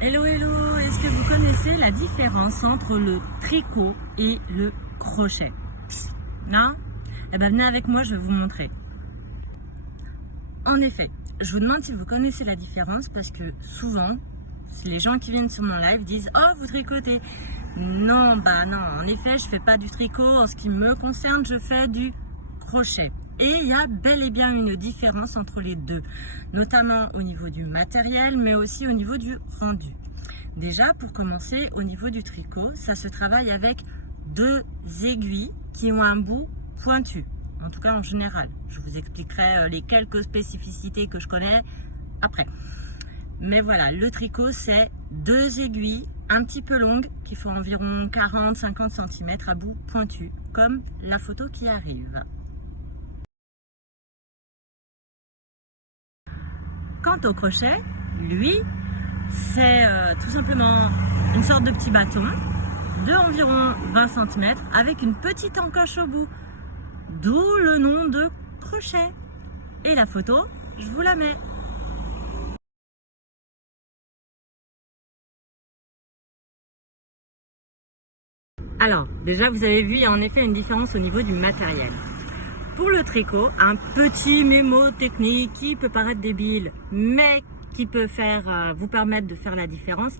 Hello, hello! Est-ce que vous connaissez la différence entre le tricot et le crochet? Non? Eh bien, venez avec moi, je vais vous montrer. En effet, je vous demande si vous connaissez la différence parce que souvent, les gens qui viennent sur mon live disent « Oh, vous tricotez !» Non, bah non, en effet, je fais pas du tricot. En ce qui me concerne, je fais du crochet. Et il y a bel et bien une différence entre les deux, notamment au niveau du matériel, mais aussi au niveau du rendu. Déjà, pour commencer, au niveau du tricot, ça se travaille avec deux aiguilles qui ont un bout pointu. En tout cas, en général. Je vous expliquerai les quelques spécificités que je connais après. Mais voilà, le tricot, c'est deux aiguilles un petit peu longues qui font environ 40-50 cm à bout pointu, comme la photo qui arrive. Quant au crochet, lui, c'est tout simplement une sorte de petit bâton de environ 20 cm avec une petite encoche au bout, d'où le nom de crochet. Et la photo, je vous la mets. Alors, déjà, vous avez vu, il y a en effet une différence au niveau du matériel. Pour le tricot, un petit mémo technique qui peut paraître débile, mais qui peut vous permettre de faire la différence.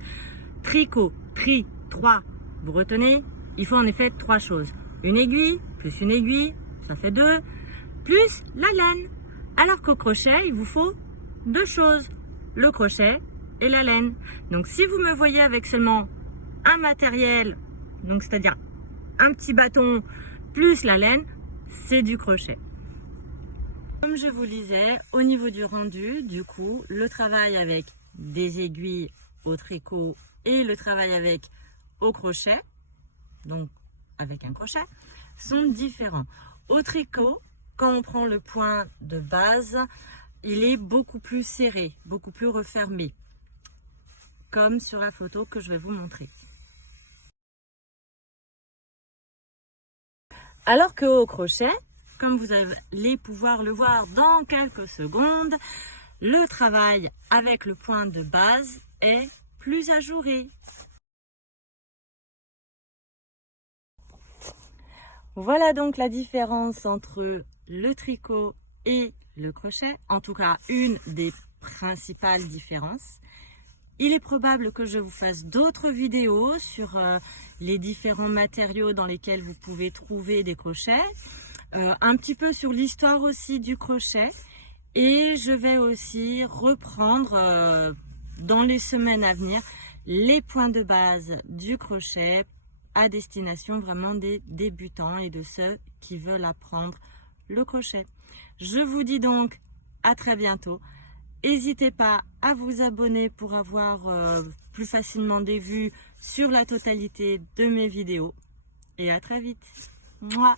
Tricot, 3, vous retenez, il faut en effet 3 choses. Une aiguille, plus une aiguille, ça fait 2, plus la laine. Alors qu'au crochet, il vous faut 2 choses, le crochet et la laine. Donc si vous me voyez avec seulement un matériel, donc c'est-à-dire un petit bâton plus la laine, c'est du crochet. Comme je vous le disais, au niveau du rendu, du coup, le travail avec des aiguilles au tricot et le travail avec au crochet, donc avec un crochet, sont différents. Au tricot, quand on prend le point de base, il est beaucoup plus serré, beaucoup plus refermé, comme sur la photo que je vais vous montrer. Alors qu'au crochet, comme vous allez pouvoir le voir dans quelques secondes, le travail avec le point de base est plus ajouré. Voilà donc la différence entre le tricot et le crochet, en tout cas une des principales différences. Il est probable que je vous fasse d'autres vidéos sur les différents matériaux dans lesquels vous pouvez trouver des crochets, un petit peu sur l'histoire aussi du crochet, et je vais aussi reprendre dans les semaines à venir les points de base du crochet à destination vraiment des débutants et de ceux qui veulent apprendre le crochet. Je vous dis donc à très bientôt. N'hésitez pas à vous abonner pour avoir plus facilement des vues sur la totalité de mes vidéos. Et à très vite. Mouah.